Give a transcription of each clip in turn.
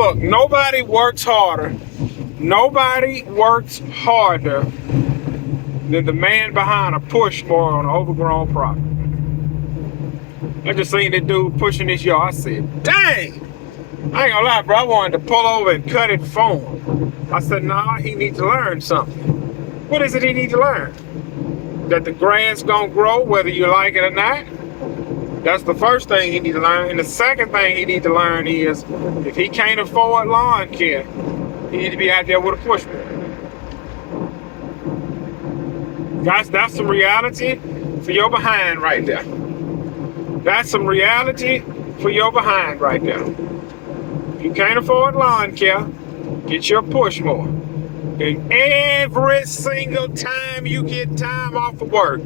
Look, nobody works harder. Nobody works harder than the man behind a push mower on an overgrown property. I just seen that dude pushing this yard. I said, dang! I ain't gonna lie, bro. I wanted to pull over and cut it for him. I said, nah, he needs to learn something. What is it he needs to learn? That the grass gonna grow whether you like it or not? That's the first thing he needs to learn. And the second thing he needs to learn is, if he can't afford lawn care, he needs to be out there with a push mower. Guys, that's some reality for your behind right there. That's some reality for your behind right there. If you can't afford lawn care, get your push mower. And every single time you get time off of work,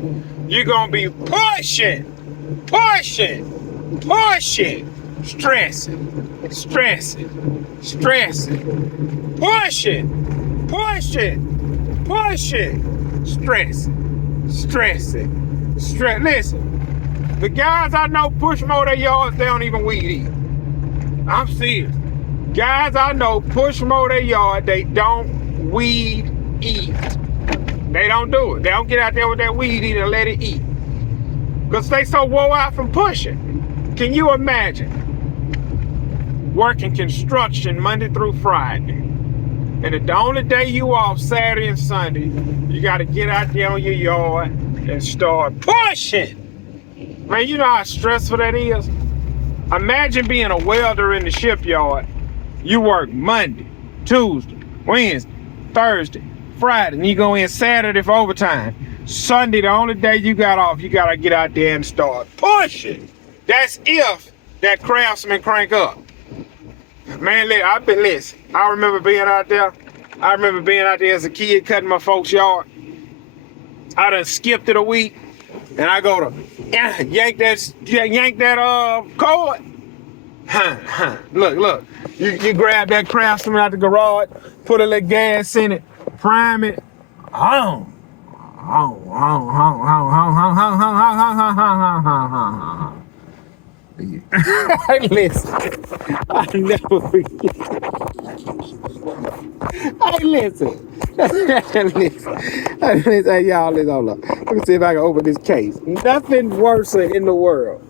you're gonna be pushing, stressing, pushing, stress. Listen, the guys I know push mow their yards, they don't even weed eat. I'm serious. Guys I know push mow their yard, they don't weed eat. They don't do it. They don't get out there with that weed eater and let it eat. Because they so wore out from pushing. Can you imagine working construction Monday through Friday, and the only day you off, Saturday and Sunday, you got to get out there on your yard and start pushing? Man, you know how stressful that is? Imagine being a welder in the shipyard. You work Monday, Tuesday, Wednesday, Thursday, Friday, and you go in Saturday for overtime. Sunday, the only day you got off, you got to get out there and start pushing. That's if that craftsman crank up. Man, I've been listening. I remember being out there as a kid cutting my folks' yard. I done skipped it a week, and I go to yank that cord. Look. You grab that craftsman out the garage, put a little gas in it, prime it. Listen, I never forget. Listen. Hey, y'all, listen, hold up. Let me see if I can open this case. Nothing worse in the world.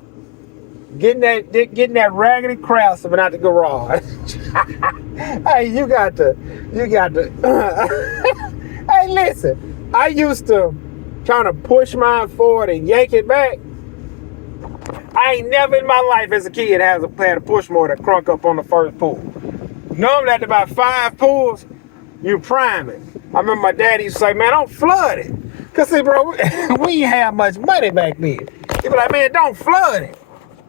Getting that raggedy craftsman out the garage. Hey, you got to. Hey, listen. I used to trying to push mine forward and yank it back. I ain't never in my life as a kid had a push mower that crunk up on the first pull. Normally after about 5 pulls, you prime it. I remember my daddy used to say, man, don't flood it. Cause see, bro, we ain't have much money back then. He be like, man, don't flood it.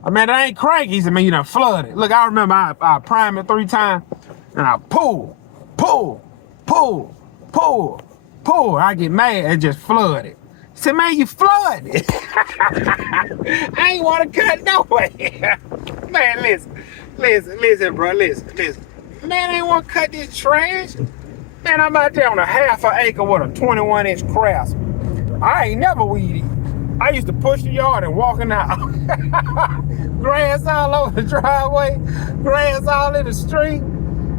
I mean, I ain't cranky. He said, man, you done flood it. Look, I remember I prime it 3 times and I pull. I get mad and just flood it. He said, man, you flood it. I ain't want to cut no way. Man, listen, bro, listen. Man, I ain't want to cut this trash. Man, I'm out there on a ½ acre with a 21-inch craftsman. I ain't never weed eat. I used to push the yard and walking out. Grass all over the driveway, grass all in the street.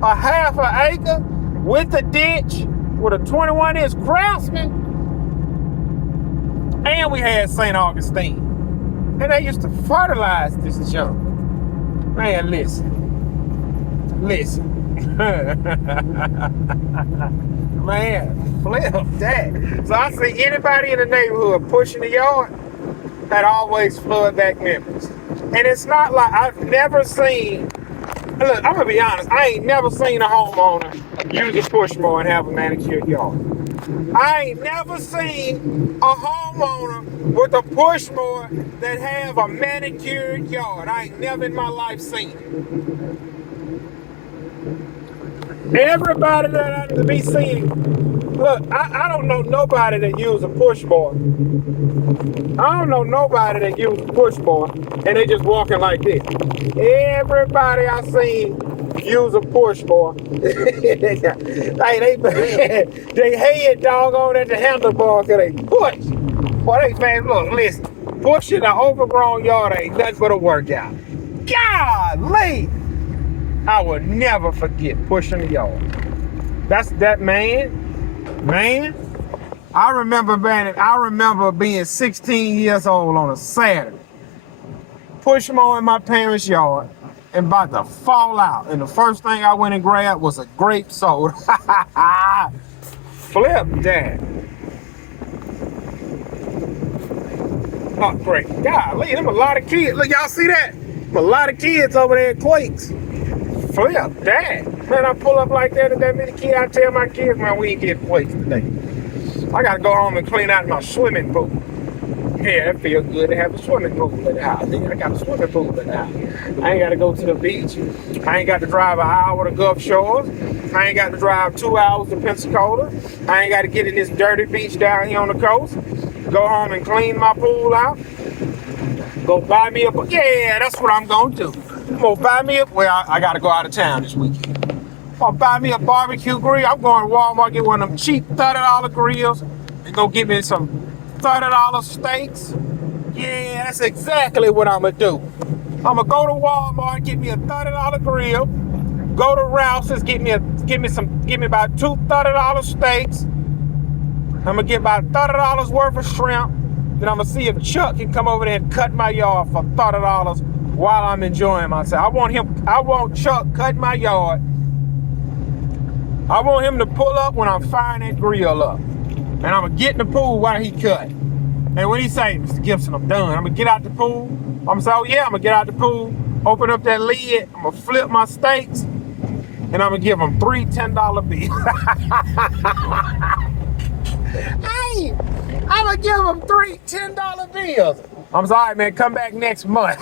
A ½ acre with a ditch with a 21-inch craftsman. And we had St. Augustine. And they used to fertilize this junk. Man, listen. Man, flip that. So I see anybody in the neighborhood pushing the yard, that always flood back memories. And it's not like I've never seen, look, I'm gonna be honest, I ain't never seen a homeowner use a push mower and have a manicured yard. I ain't never seen a homeowner with a push mower that have a manicured yard. I ain't never in my life seen it. Everybody that I be seeing, look, I don't know nobody that use a push mower. I don't know nobody that use a push mower and they just walking like this. Everybody I seen use a push mower. They head doggone at the handlebar cause they push. Boy, they man, look, listen, pushing an overgrown yard ain't nothing but a workout. Golly! I will never forget pushing the yard. That's that man. I remember being 16 years old on a Saturday. Push mowing in my parents' yard and about to fall out. And the first thing I went and grabbed was a grape soda. Flip that. Oh, great. Golly, them a lot of kids. Look, y'all see that? A lot of kids over there at Quakes. Flip that. Man, I pull up like that and that many kids. I tell my kids, man, we ain't get Quakes today. I gotta go home and clean out my swimming pool. Yeah, that feels good to have a swimming pool in the house. I got a swimming pool in the house. I ain't gotta go to the beach. I ain't got to drive an hour to Gulf Shores. I ain't got to drive 2 hours to Pensacola. I ain't got to get in this dirty beach down here on the coast. Go home and clean my pool out. Go buy me yeah, that's what I'm gonna do. I'm gonna buy me I gotta go out of town this weekend. I'm gonna buy me a barbecue grill. I'm going to Walmart, get one of them cheap $30 grills and go get me some $30 steaks. Yeah, that's exactly what I'm gonna do. I'm gonna go to Walmart, get me a $30 grill. Go to Rouse's, give me about two $30 steaks. I'm gonna get about $30 worth of shrimp. Then I'm gonna see if Chuck can come over there and cut my yard for $30 while I'm enjoying myself. I want Chuck cut my yard. I want him to pull up when I'm firing that grill up. And I'm gonna get in the pool while he cut. And when he say, Mr. Gibson, I'm done, I'm gonna get out the pool. I'm gonna say, oh yeah, I'm gonna get out the pool, open up that lid, I'm gonna flip my steaks, and I'm gonna give him 3 $10 bills. Hey, I'm gonna give him 3 $10 bills. I'm sorry, man, come back next month.